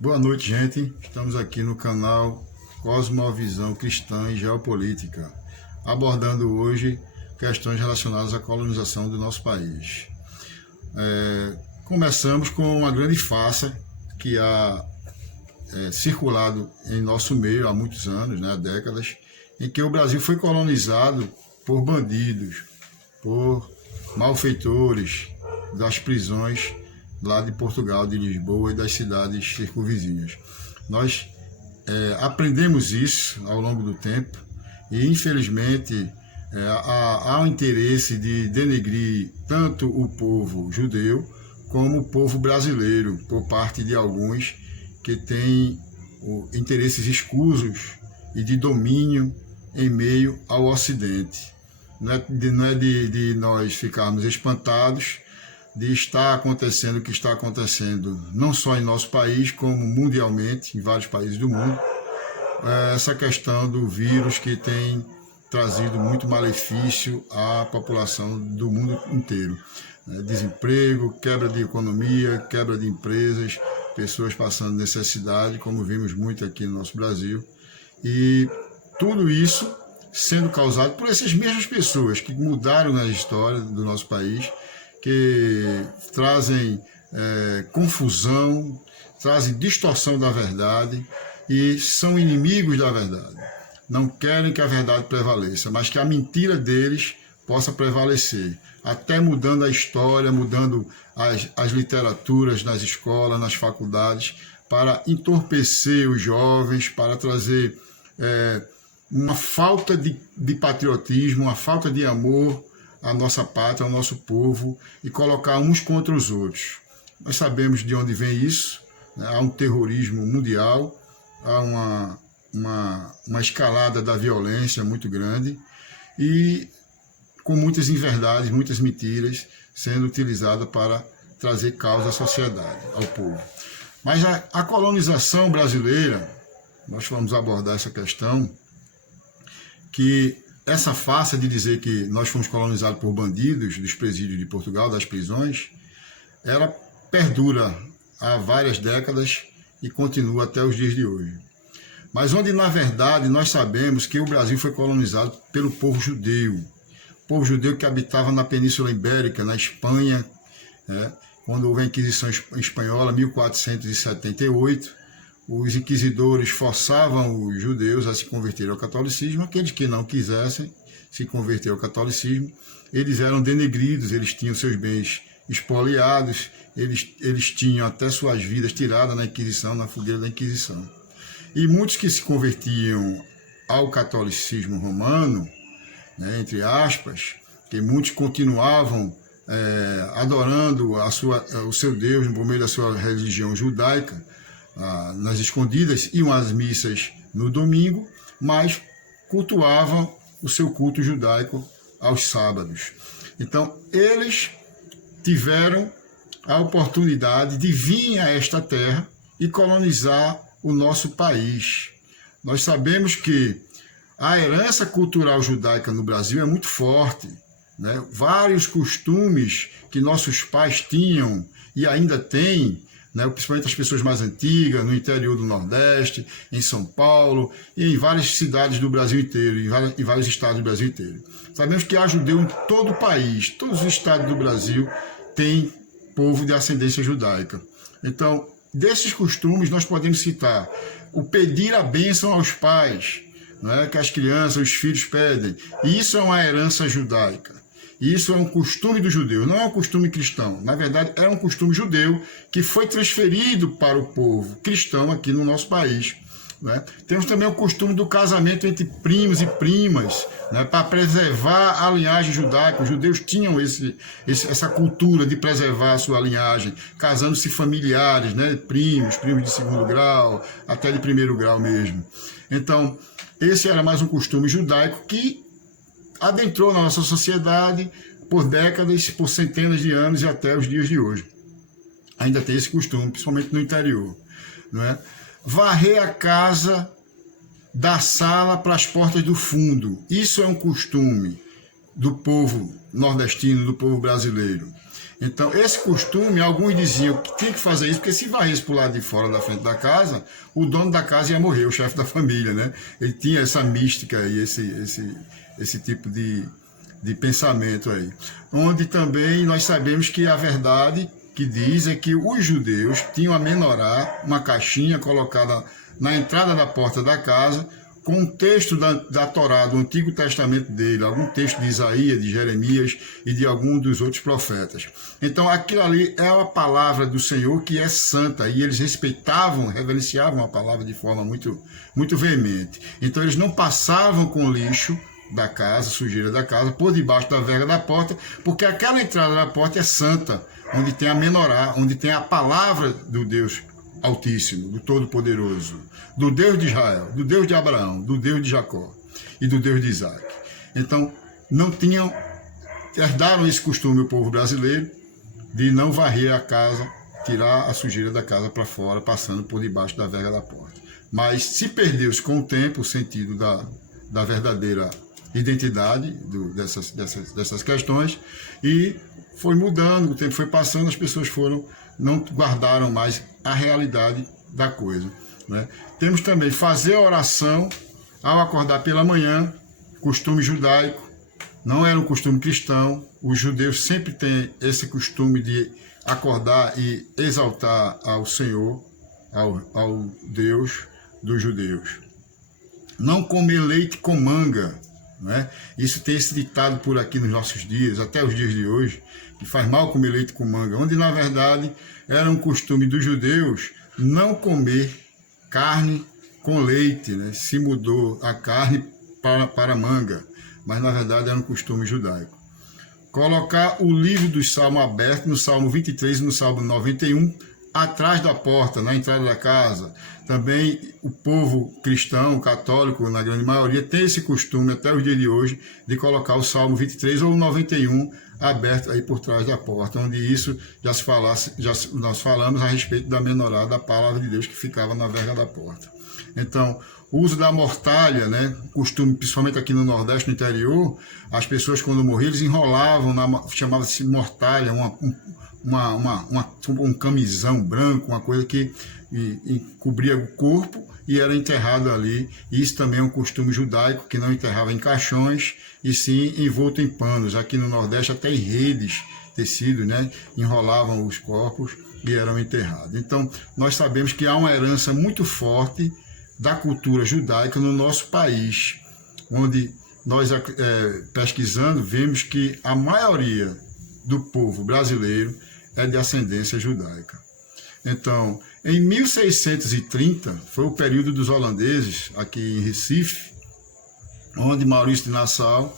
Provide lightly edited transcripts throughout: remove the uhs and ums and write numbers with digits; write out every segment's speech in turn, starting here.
Boa noite, gente. Estamos aqui no canal Cosmovisão Cristã e Geopolítica, abordando hoje questões relacionadas à colonização do nosso país. Começamos com uma grande farsa que há circulado em nosso meio há muitos anos, há décadas, em que o Brasil foi colonizado por bandidos, por malfeitores das prisões lá de Portugal, de Lisboa e das cidades circunvizinhas. Nós aprendemos isso ao longo do tempo e, infelizmente, há um interesse de denegrir tanto o povo judeu como o povo brasileiro por parte de alguns que têm interesses escusos e de domínio em meio ao Ocidente. Não é de nós ficarmos espantados de estar acontecendo o que está acontecendo, não só em nosso país, como mundialmente, em vários países do mundo, essa questão do vírus que tem trazido muito malefício à população do mundo inteiro. Desemprego, quebra de economia, quebra de empresas, pessoas passando necessidade, como vimos muito aqui no nosso Brasil, e tudo isso sendo causado por essas mesmas pessoas que mudaram na história do nosso país, que trazem confusão, trazem distorção da verdade e são inimigos da verdade. Não querem que a verdade prevaleça, mas que a mentira deles possa prevalecer, até mudando a história, mudando as literaturas nas escolas, nas faculdades, para entorpecer os jovens, para trazer uma falta de patriotismo, uma falta de amor à nossa pátria, ao nosso povo, e colocar uns contra os outros. Nós sabemos de onde vem isso, há um terrorismo mundial, há uma escalada da violência muito grande e com muitas inverdades, muitas mentiras sendo utilizadas para trazer causa à sociedade, ao povo. Mas a colonização brasileira, nós vamos abordar essa questão, que essa farsa de dizer que nós fomos colonizados por bandidos dos presídios de Portugal, das prisões, ela perdura há várias décadas e continua até os dias de hoje. Mas onde, na verdade, nós sabemos que o Brasil foi colonizado pelo povo judeu que habitava na Península Ibérica, na Espanha, quando houve a Inquisição Espanhola, 1478, os inquisidores forçavam os judeus a se converter ao catolicismo. Aqueles que não quisessem se converter ao catolicismo, eles eram denegridos, eles tinham seus bens expoliados, eles tinham até suas vidas tiradas na Inquisição, na fogueira da Inquisição. E muitos que se convertiam ao catolicismo romano, entre aspas, que muitos continuavam adorando o seu Deus por meio da sua religião judaica, nas escondidas, iam às missas no domingo, mas cultuavam o seu culto judaico aos sábados. Então, eles tiveram a oportunidade de vir a esta terra e colonizar o nosso país. Nós sabemos que a herança cultural judaica no Brasil é muito forte, Vários costumes que nossos pais tinham e ainda têm, principalmente as pessoas mais antigas, no interior do Nordeste, em São Paulo e em várias cidades do Brasil inteiro, em vários estados do Brasil inteiro. Sabemos que há judeu em todo o país, todos os estados do Brasil têm povo de ascendência judaica. Então, desses costumes nós podemos citar o pedir a bênção aos pais, que as crianças, os filhos pedem. E isso é uma herança judaica. Isso é um costume do judeu, não é um costume cristão. Na verdade, é um costume judeu que foi transferido para o povo cristão aqui no nosso país. Temos também o costume do casamento entre primos e primas, para preservar a linhagem judaica. Os judeus tinham essa cultura de preservar a sua linhagem, casando-se familiares, primos de segundo grau, até de primeiro grau mesmo. Então, esse era mais um costume judaico que adentrou na nossa sociedade por décadas, por centenas de anos e até os dias de hoje. Ainda tem esse costume, principalmente no interior. Varrer a casa da sala para as portas do fundo. Isso é um costume do povo nordestino, do povo brasileiro. Então, esse costume, alguns diziam que tinha que fazer isso, porque se varresse para o lado de fora da frente da casa, o dono da casa ia morrer, o chefe da família, né? Ele tinha essa mística e esse tipo de pensamento aí. Onde também nós sabemos que a verdade que diz é que os judeus tinham a menorá, uma caixinha colocada na entrada da porta da casa, com um texto da Torá, do Antigo Testamento dele, algum texto de Isaías, de Jeremias e de algum dos outros profetas. Então aquilo ali é a palavra do Senhor que é santa, e eles respeitavam, reverenciavam a palavra de forma muito, muito veemente. Então eles não passavam com lixo da casa, sujeira da casa, por debaixo da verga da porta, porque aquela entrada da porta é santa, onde tem a menorá, onde tem a palavra do Deus Altíssimo, do Todo-Poderoso, do Deus de Israel, do Deus de Abraão, do Deus de Jacó e do Deus de Isaac. Então, herdaram esse costume o povo brasileiro de não varrer a casa, tirar a sujeira da casa para fora, passando por debaixo da verga da porta. Mas se perdeu-se com o tempo o sentido da verdadeira identidade dessas questões, e foi mudando, o tempo foi passando, as pessoas não guardaram mais a realidade da coisa, né? Temos também fazer a oração ao acordar pela manhã, costume judaico, não era um costume cristão. Os judeus sempre têm esse costume de acordar e exaltar ao Senhor, ao Deus dos judeus. Não comer leite com manga, né? Isso tem esse ditado por aqui nos nossos dias, até os dias de hoje, que faz mal comer leite com manga, onde na verdade era um costume dos judeus não comer carne com leite, né? Se mudou a carne para manga, mas na verdade era um costume judaico. Colocar o livro dos Salmos aberto no Salmo 23 e no Salmo 91, atrás da porta, na entrada da casa. Também o povo cristão, católico, na grande maioria, tem esse costume até o dia de hoje de colocar o Salmo 23 ou o 91 aberto aí por trás da porta, onde isso nós falamos a respeito da menorá, da palavra de Deus que ficava na verga da porta. Então, o uso da mortalha, né, costume, principalmente aqui no Nordeste, no interior, as pessoas quando morriam, eles enrolavam, chamava-se mortalha, um camisão branco, uma coisa que cobria o corpo e era enterrado ali. Isso também é um costume judaico, que não enterrava em caixões, e sim envolto em panos. Aqui no Nordeste, até em redes, tecido, né, enrolavam os corpos e eram enterrados. Então, nós sabemos que há uma herança muito forte da cultura judaica no nosso país, onde nós, pesquisando, vemos que a maioria do povo brasileiro é de ascendência judaica. Então, em 1630, foi o período dos holandeses, aqui em Recife, onde Maurício de Nassau,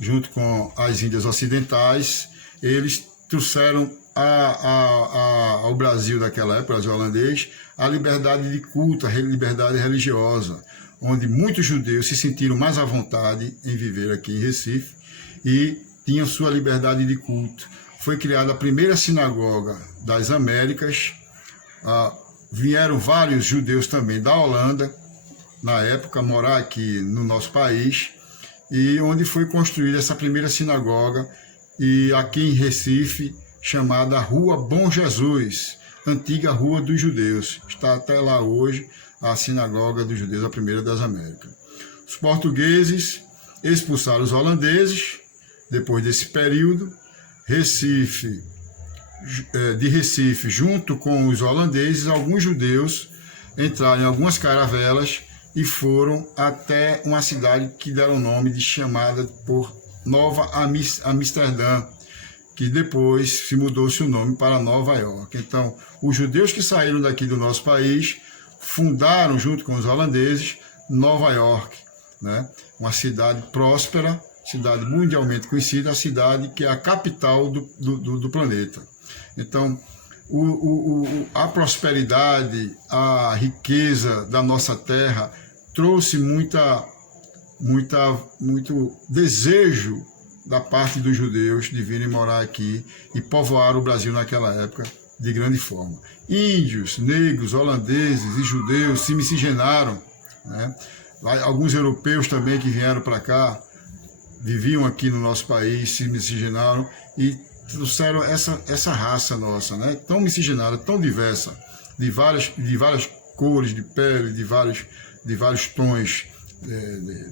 junto com as Índias Ocidentais, eles trouxeram ao Brasil daquela época, Brasil holandês, a liberdade de culto, a liberdade religiosa, onde muitos judeus se sentiram mais à vontade em viver aqui em Recife e tinham sua liberdade de culto. Foi criada a primeira sinagoga das Américas, vieram vários judeus também da Holanda, na época, morar aqui no nosso país, e onde foi construída essa primeira sinagoga, e aqui em Recife, chamada Rua Bom Jesus, antiga Rua dos Judeus. Está até lá hoje a sinagoga dos judeus, a primeira das Américas. Os portugueses expulsaram os holandeses, depois desse período. De Recife, junto com os holandeses, alguns judeus entraram em algumas caravelas e foram até uma cidade que deram o nome de chamada por Nova Amsterdã, que depois se mudou-se o nome para Nova York. Então, os judeus que saíram daqui do nosso país fundaram, junto com os holandeses, Nova York, né? Uma cidade próspera, cidade mundialmente conhecida, a cidade que é a capital do planeta. Então, a prosperidade, a riqueza da nossa terra trouxe muito desejo da parte dos judeus de virem morar aqui e povoar o Brasil naquela época de grande forma. Índios, negros, holandeses e judeus se miscigenaram, né? Alguns europeus também que vieram para cá, viviam aqui no nosso país, se miscigenaram e trouxeram essa raça nossa, né? Tão miscigenada, tão diversa, de várias cores de pele, de vários tons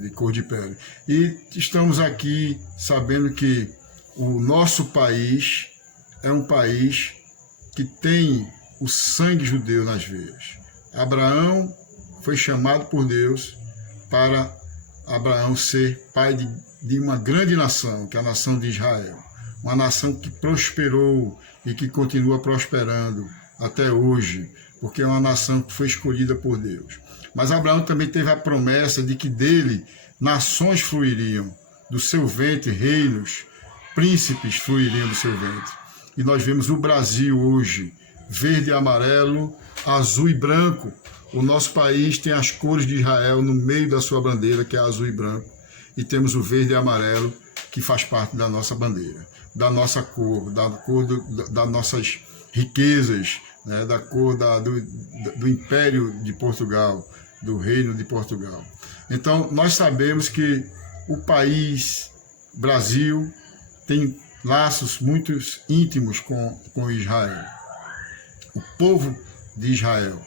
de cor de pele. E estamos aqui sabendo que o nosso país é um país que tem o sangue judeu nas veias. Abraão foi chamado por Deus para Abraão ser pai de uma grande nação, que é a nação de Israel. Uma nação que prosperou e que continua prosperando até hoje, porque é uma nação que foi escolhida por Deus. Mas Abraão também teve a promessa de que dele nações fluiriam, do seu ventre reinos, príncipes fluiriam do seu ventre. E nós vemos o Brasil hoje, verde e amarelo, azul e branco. O nosso país tem as cores de Israel no meio da sua bandeira, que é azul e branco. E temos o verde e amarelo, que faz parte da nossa bandeira, da nossa cor, das nossas riquezas, né? Da cor do Império de Portugal, do Reino de Portugal. Então, nós sabemos que o país, Brasil, tem laços muito íntimos com Israel. O povo de Israel,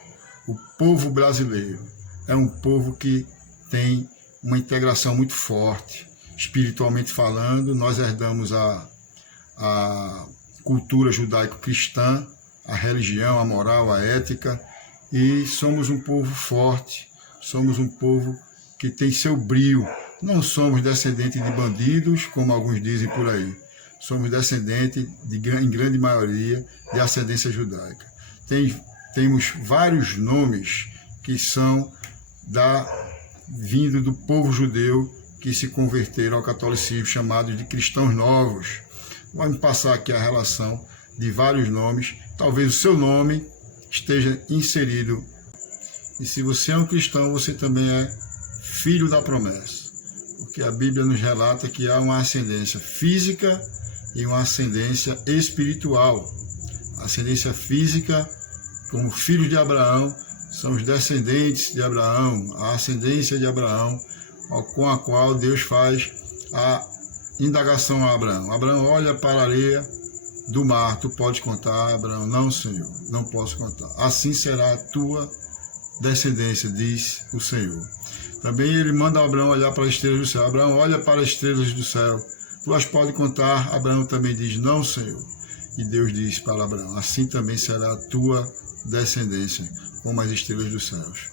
o povo brasileiro, é um povo que tem uma integração muito forte, espiritualmente falando. Nós herdamos a cultura judaico-cristã, a religião, a moral, a ética, e somos um povo forte, somos um povo que tem seu brio. Não somos descendentes de bandidos, como alguns dizem por aí. Somos descendentes, em grande maioria, de ascendência judaica. Temos vários nomes que são vindo do povo judeu que se converteram ao catolicismo, chamados de cristãos novos. Vamos passar aqui a relação de vários nomes. Talvez o seu nome esteja inserido. E se você é um cristão, você também é filho da promessa. Porque a Bíblia nos relata que há uma ascendência física e uma ascendência espiritual. A ascendência física, como filhos de Abraão, são os descendentes de Abraão, a ascendência de Abraão, com a qual Deus faz a indagação a Abraão. Abraão olha para a areia do mar, tu podes contar? Abraão, não, Senhor, não posso contar. Assim será a tua descendência, diz o Senhor. Também ele manda Abraão olhar para as estrelas do céu. Abraão, olha para as estrelas do céu, tu as podes contar? Abraão também diz, não, Senhor. E Deus diz para Abraão, assim também será a tua descendência, como as estrelas dos céus.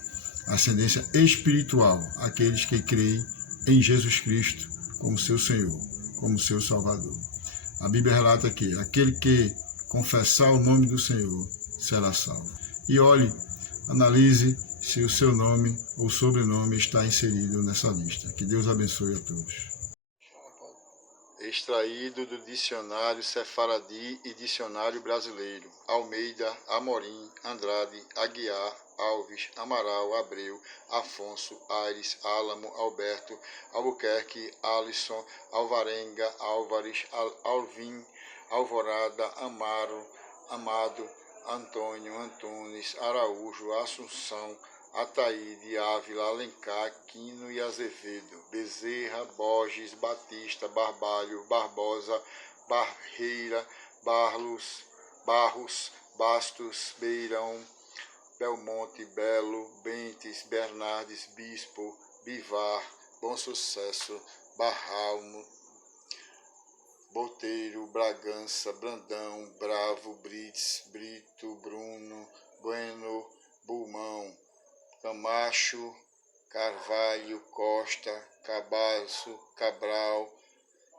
Ascendência espiritual, aqueles que creem em Jesus Cristo como seu Senhor, como seu Salvador. A Bíblia relata que aquele que confessar o nome do Senhor será salvo. E olhe, analise se o seu nome ou sobrenome está inserido nessa lista. Que Deus abençoe a todos. Extraído do Dicionário Sefaradi e Dicionário Brasileiro, Almeida, Amorim, Andrade, Aguiar, Alves, Amaral, Abreu, Afonso, Aires, Álamo, Alberto, Albuquerque, Alisson, Alvarenga, Álvares, Alvim, Alvorada, Amaro, Amado, Antônio, Antunes, Araújo, Assunção, Ataíde, Ávila, Alencar, Quino e Azevedo, Bezerra, Borges, Batista, Barbalho, Barbosa, Barreira, Barros, Bastos, Beirão, Belmonte, Belo, Bentes, Bernardes, Bispo, Bivar, Bom Sucesso, Barralmo, Boteiro, Bragança, Brandão, Bravo, Brits, Brito, Bruno, Bueno, Bulmão, Camacho, Carvalho, Costa, Cabaço, Cabral,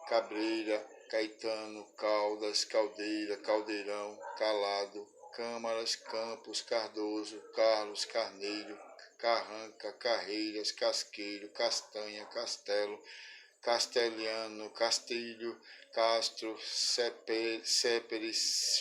Cabreira, Caetano, Caldas, Caldeira, Caldeirão, Calado, Câmaras, Campos, Cardoso, Carlos, Carneiro, Carranca, Carreiras, Casqueiro, Castanha, Castelo, Castelhano, Castilho, Castro, Séperes,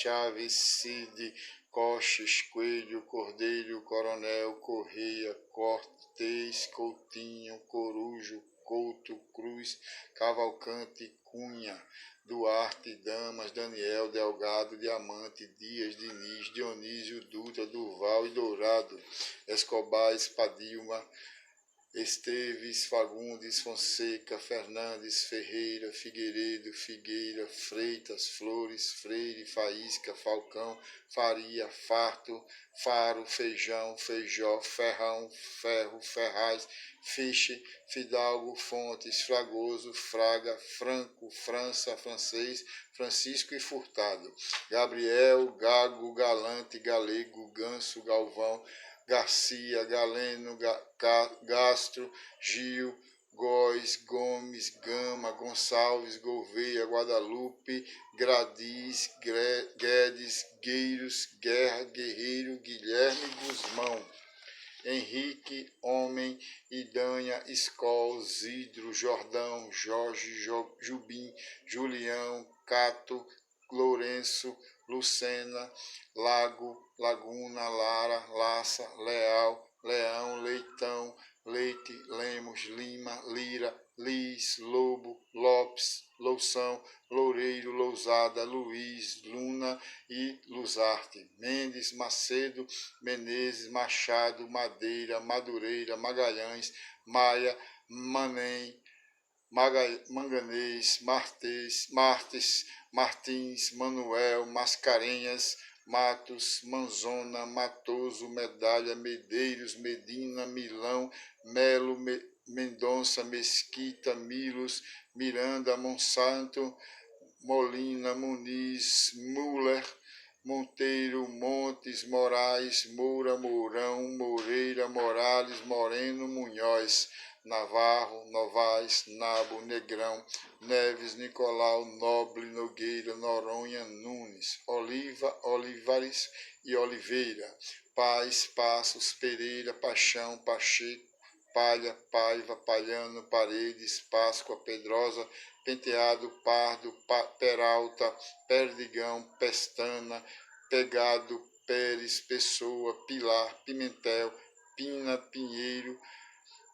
Chaves, Cid, Coches, Coelho, Cordeiro, Coronel, Correia, Cortês, Coutinho, Corujo, Couto, Cruz, Cavalcante, Cunha, Duarte, Damas, Daniel, Delgado, Diamante, Dias, Diniz, Dionísio, Dutra, Durval e Dourado, Escobar, Espadilma, Esteves, Fagundes, Fonseca, Fernandes, Ferreira, Figueiredo, Figueira, Freitas, Flores, Freire, Faísca, Falcão, Faria, Farto, Faro, Feijão, Feijó, Ferrão, Ferro, Ferraz, Fiche, Fidalgo, Fontes, Fragoso, Fraga, Franco, França, Francês, Francisco e Furtado, Gabriel, Gago, Galante, Galego, Ganso, Galvão, Garcia, Galeno, Gastro, Gil, Góes, Gomes, Gama, Gonçalves, Gouveia, Guadalupe, Gradis, Guedes, Gueiros, Guerra, Guerreiro, Guilherme, Guzmão, Henrique, Homem, Idanha, Escol, Zidro, Jordão, Jorge, Jubim, Julião, Cato, Lourenço, Lucena, Lago, Laguna, Lara, Laça, Leal, Leão, Leitão, Leite, Lemos, Lima, Lira, Lis, Lobo, Lopes, Loução, Loureiro, Lousada, Luiz, Luna e Luzarte, Mendes, Macedo, Menezes, Machado, Madeira, Madureira, Magalhães, Maia, Manem, Manganês, Martes, Martins, Manuel, Mascarenhas, Matos, Manzona, Matoso, Medalha, Medeiros, Medina, Milão, Melo, Mendonça, Mesquita, Milos, Miranda, Monsanto, Molina, Muniz, Muller, Monteiro, Montes, Moraes, Moura, Mourão, Moreira, Morales, Moreno, Munhoz, Navarro, Novaes, Nabo, Negrão, Neves, Nicolau, Nobre, Nogueira, Noronha, Nunes, Oliva, Olivares e Oliveira, Paz, Passos, Pereira, Paixão, Pacheco, Palha, Paiva, Palhano, Paredes, Páscoa, Pedrosa, Penteado, Pardo, Peralta, Perdigão, Pestana, Pegado, Pérez, Pessoa, Pilar, Pimentel, Pina, Pinheiro,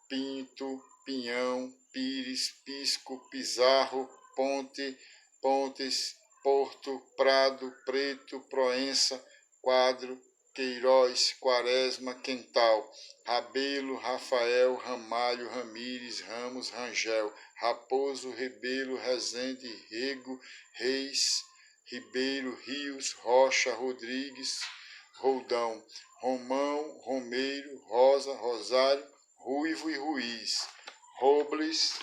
Pinto, Pinhão, Pires, Pisco, Pizarro, Ponte, Pontes, Porto, Prado, Preto, Proença, Quadro, Queiroz, Quaresma, Quental, Rabelo, Rafael, Ramalho, Ramires, Ramos, Rangel, Raposo, Rebelo, Rezende, Rego, Reis, Ribeiro, Rios, Rocha, Rodrigues, Roldão, Romão, Romeiro, Rosa, Rosário, Ruivo e Ruiz, Robles,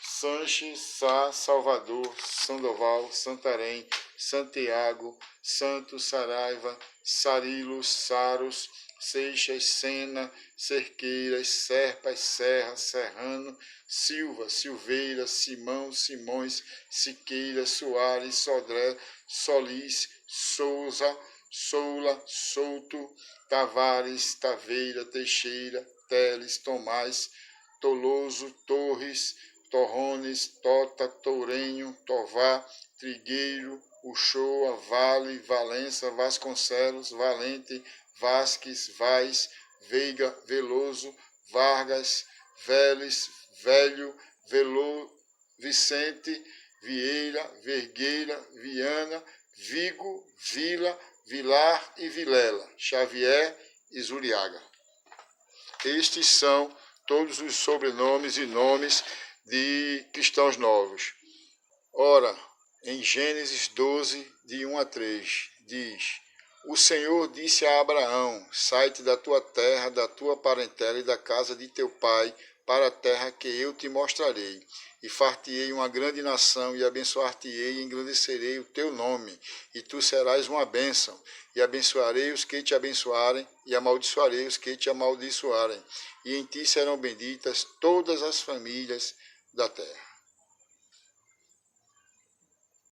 Sanches, Sá, Salvador, Sandoval, Santarém, Santiago, Santos, Saraiva, Sarilos, Saros, Seixas, Sena, Cerqueiras, Serpas, Serra, Serrano, Silva, Silveira, Simão, Simões, Siqueira, Soares, Sodré, Solis, Souza, Soula, Souto, Tavares, Taveira, Teixeira, Teles, Tomás, Toloso, Torres, Torrones, Tota, Tourenho, Tovar, Trigueiro, Uchoa, Vale, Valença, Vasconcelos, Valente, Vasques, Vaz, Veiga, Veloso, Vargas, Vélez, Velho, Vicente, Vieira, Vergueira, Viana, Vigo, Vila, Vilar e Vilela, Xavier e Zuriaga. Estes são todos os sobrenomes e nomes de cristãos novos. Ora, em Gênesis 12, de 1 a 3, diz: O Senhor disse a Abraão: Sai-te da tua terra, da tua parentela e da casa de teu pai, para a terra que eu te mostrarei. E far-te-ei uma grande nação, e abençoar-te-ei, e engrandecerei o teu nome, e tu serás uma bênção. E abençoarei os que te abençoarem, e amaldiçoarei os que te amaldiçoarem. E em ti serão benditas todas as famílias da terra.